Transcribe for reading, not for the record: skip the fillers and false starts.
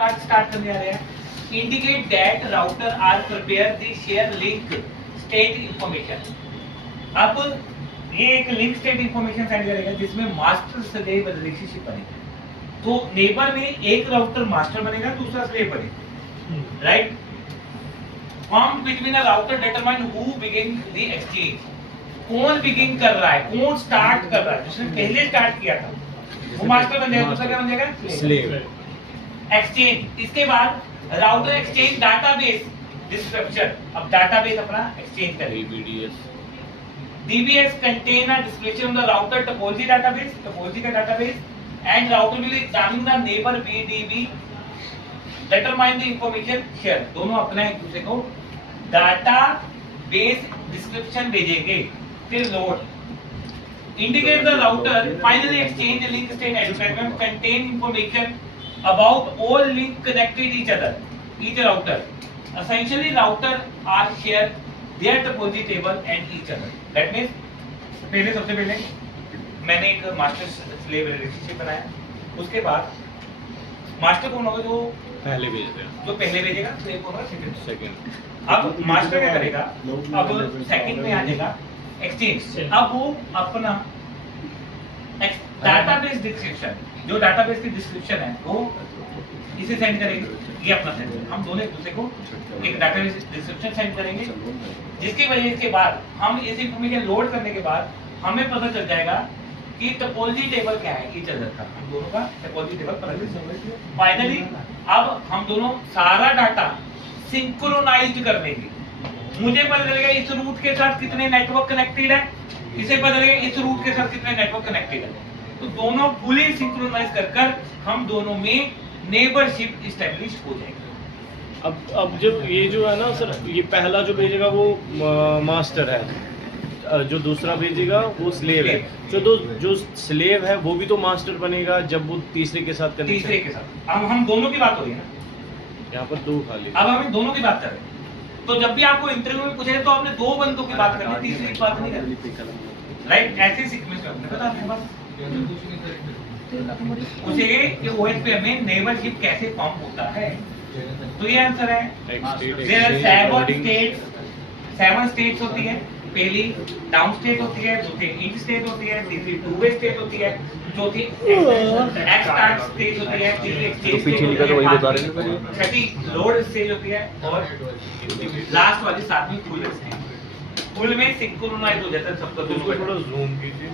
Start करने आ रहे हैं। Indicate that router are prepare the share link state information. अब ये एक लिंक स्टेट इंफॉर्मेशन सेंड करेगा जिसमें मास्टर स्लेव रिलेशनशिप बनेगी। तो नेबर में एक राउटर मास्टर बनेगा, दूसरा स्लेव बनेगा, right? Form between a router determine who begin the exchange. कौन बिगिन कर रहा है, कौन स्टार्ट कर रहा है, जिसने पहले स्टार्ट किया था वो मास्टर बन जाएगा, दूसरा क्या बन जाएगा? स्लेव। एक्सचेंज। इसके बाद राउटर एक्सचेंज डाटाबेस डिस्क्रिप्शन। अब डाटाबेस अपना एक्सचेंज करेगा। DBS contain a description of the router topology database, topology का database, and router will examine the neighbor BDB, determine the information share। दोनों अपना एक दूसरे को database description भेजेंगे, फिर load। Indicate the router finally exchange link state advertisement contain information about all link connected each other, each router। Essentially router are share their topology table and each other। That means पहले सबसे पहले मैंने एक master slave relationship बनाया, उसके बाद master कौन होगा? जो पहले भेजेगा, जो पहले भेजेगा, स्लेव कौन होगा? सेकंड। अब मास्टर क्या करेगा? अब सेकंड में आ जाएगा एक्सचेंज। अब वो अपना डाटाबेस डिस्क्रिप्शन, जो डाटाबेस की डिस्क्रिप्शन है वो इसे सेंड करेंगे, ये अपना सेंड करेंगे। हम दोनों एक दूसरे को एक डाटाबेस डिस्क्रिप्शन सेंड करेंगे, जिसकी वजह के बाद हम इस इंफॉर्मेशन लोड करने के बाद हमें पता चल जाएगा कि टोपोलॉजी टेबल क्या है ईच अदर का। हम दोनों का टोपोलॉजी टेबल पता चल जाएगा। फाइनली अब हम दोनों सारा डाटा सिंक्रोनाइज्ड कर देंगे। मुझे पता चलेगा इस रूट के साथ कितने नेटवर्क कनेक्टेड है, इसे पता चलेगा इस रूट के साथ कितने नेटवर्क कनेक्टेड है। तो दोनों फुली सिंक्रोनाइज कर हम दोनों में नेबरशिप एस्टैब्लिश हो जाएगी। अब जब ये जो है ना सर, ये पहला जो भेजेगा वो मास्टर है, जो दूसरा भेजेगा वो स्लेव है। जो स्लेव है वो भी तो मास्टर बनेगा जब वो तीसरे के साथ कनेक्शन। तीसरे के साथ अब हम दोनों की बात हो रही है ना, यहाँ पर दो खाली। अब हम दोनों की बात कर रहे हैं। तो जब भी आपको इंटरव्यू में पूछे तो आपने दो बंदों की बात करनी, तीसरे की बात नहीं करनी, राइट? ऐसे सीक्वेंस में अपने बता दें बस। पूछेंगे कि OSPF में नेबरशिप कैसे फॉर्म होता है, तो ये आंसर है। देयर आर 7 स्टेट्स होती है। पहली डाउन स्टेट होती है, दूसरी इन स्टेट होती है, तीसरी टू वे स्टेट होती है, चौथी एक्सटार्ट स्टेट होती है, तीसरी एक्सचेंज स्टेट होती है, छठी लोड स्टेज होती है, और लास्ट वाली सातवीं फुल स्टेज। फुल में सिंक्रोनाइज हो जाता है सबका। उसको थोड़ा जूम कीजिए।